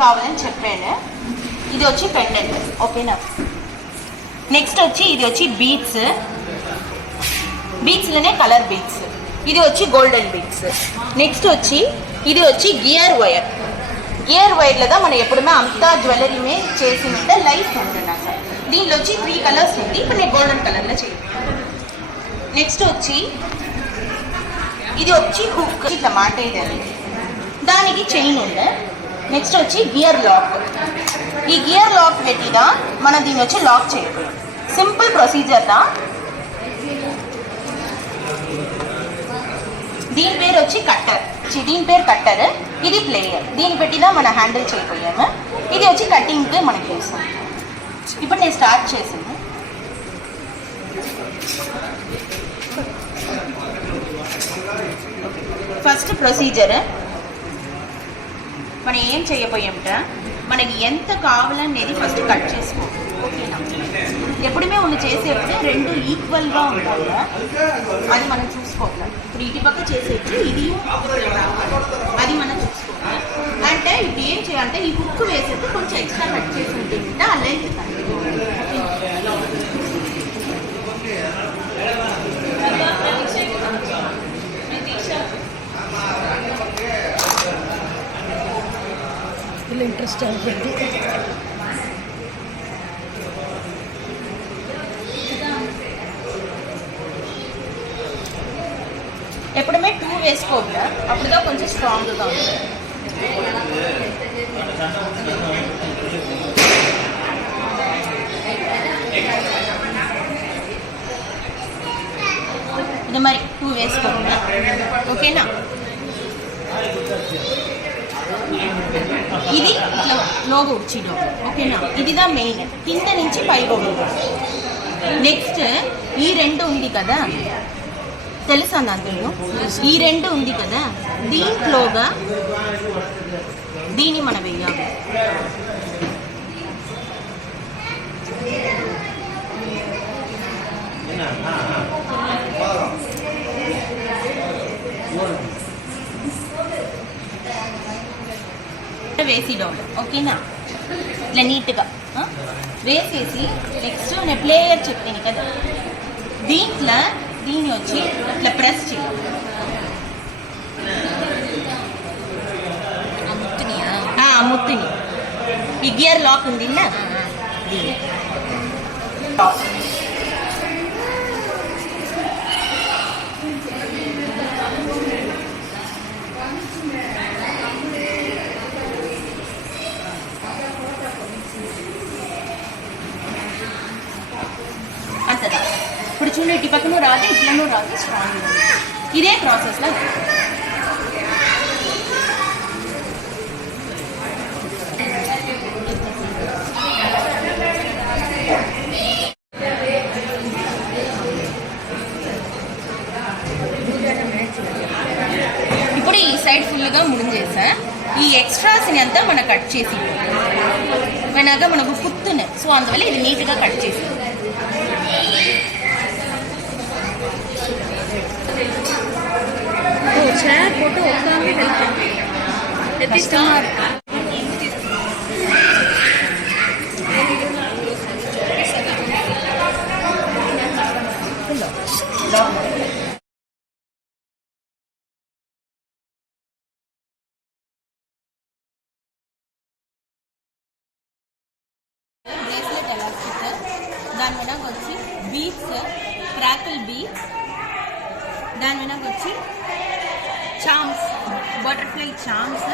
కావాలని చెప్పాను. ఇది వచ్చి పెండెంట్, ఓకేనా. నెక్స్ట్ వచ్చి ఇది వచ్చి బీడ్స్, బీడ్స్లోనే కలర్ బీడ్స్. ఇది వచ్చి గోల్డెన్ బీడ్స్. నెక్స్ట్ వచ్చి ఇది వచ్చి గియర్ వైర్. గియర్ వైర్లో தான் మనం ఎప్పుడుమే అంతా జ్యువెలరీమే చేసినంత లైఫ్ ఉంటున్నాక. దీనిలో వచ్చి 3 కలర్స్ ఉంది. ఇప్పుడు నేను గోల్డెన్ కలర్లో చేయాలి. నెక్స్ట్ వచ్చి ఇది వచ్చి హుక్, ఇట్లా మాటేది, దానికి చైన్ ఉంది. నెక్స్ట్ వచ్చి గియర్ లాక్. ఈ గియర్ లాక్ పెట్టిదా మనం దీన్ని వచ్చి లాక్ చేయకపోయాం. సింపుల్ ప్రొసీజర్ దా. దీని పేరు వచ్చి కట్టర్, దీని పేరు కట్టర్, ఇది ప్లేయర్. దీన్ని పెట్టిదా మనం హ్యాండిల్ చేయకపోయాము. ఇది వచ్చి కటింగ్కి మనకి వేసాం. ఇప్పుడు నేను స్టార్ట్ చేసాను. ఫస్ట్ ప్రొసీజర్ మనం ఏం చేయబోయామట, మనకి ఎంత కావాలనేది ఫస్ట్ కట్ చేసుకో, ఓకేనా. ఎప్పుడుమే మనం చేసేప్పుడు 2 ఈక్వల్గా ఉండాలి, అది మనం చూసుకోవాలి. ఇప్పుడు ఇటు పక్క చేసేప్పుడు ఇది అది మనం చూసుకోవాలి. అంటే ఇప్పుడు ఏం చేయాలంటే ఈ హుక్ వేసేప్పుడు కొంచెం ఎక్స్ట్రా కట్ చేసి ఉంటుంది, ఆ లెంత్ ఇంట్రెస్ట్ అవుతుంది. ఎప్పుడుమే 2 వేసుకోవద్దా, అప్పుడుగా కొంచెం స్ట్రాంగ్గా ఉంటుంది. ఇది మరి 2 వేసుకోవద్దా, ఓకేనా. ఇది ఇట్లా లోగో వచ్చిందో, ఓకేనా. ఇదిదా మెయిన్, కింద నుంచి పైగా ఉంది. నెక్స్ట్ ఈ 2 ఉంది కదా, తెలుసా అందులో ఈ 2 ఉంది కదా, దీంట్లోగా దీన్ని మనం వేయాలి. వేసిడం, ఓకేనా. ఇట్లా నీట్గా వేసేసి నెక్స్ట్ నేను ప్లేయర్ చెప్పాను కదా, దీంట్లో దీన్ని వచ్చి ఇట్లా ప్రెస్ చేయాలి. ముత్తుని ఈ గియర్ లాక్ ఉంది దీన్ని అంతదా. ఇప్పుడు చూడండి, ఇటు పక్కన రాదు, ఇట్లను రాదు, స్ట్రాంగ్. ఇదే ప్రాసెస్లో ఇప్పుడు ఈ సైడ్ ఫుల్గా ముడించేసా. ఈ ఎక్స్ట్రాస్ని అంతా మనం కట్ చేసి మనగా మనకు కుత్తున్నాయి, సో అందువల్ల ఇది నీట్గా కట్ చేసి ఫోటో దాని వెనక వచ్చి బీడ్స్, క్రాకల్ బీడ్స్, దాని వెనక వచ్చి చామ్స్, బటర్ఫ్లై చామ్స్,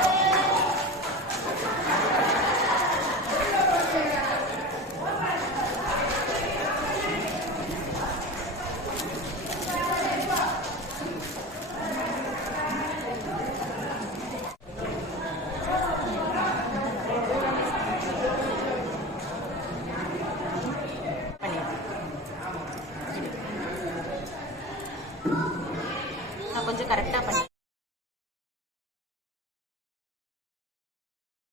கொஞ்சம் கரெக்டாக பண்ணி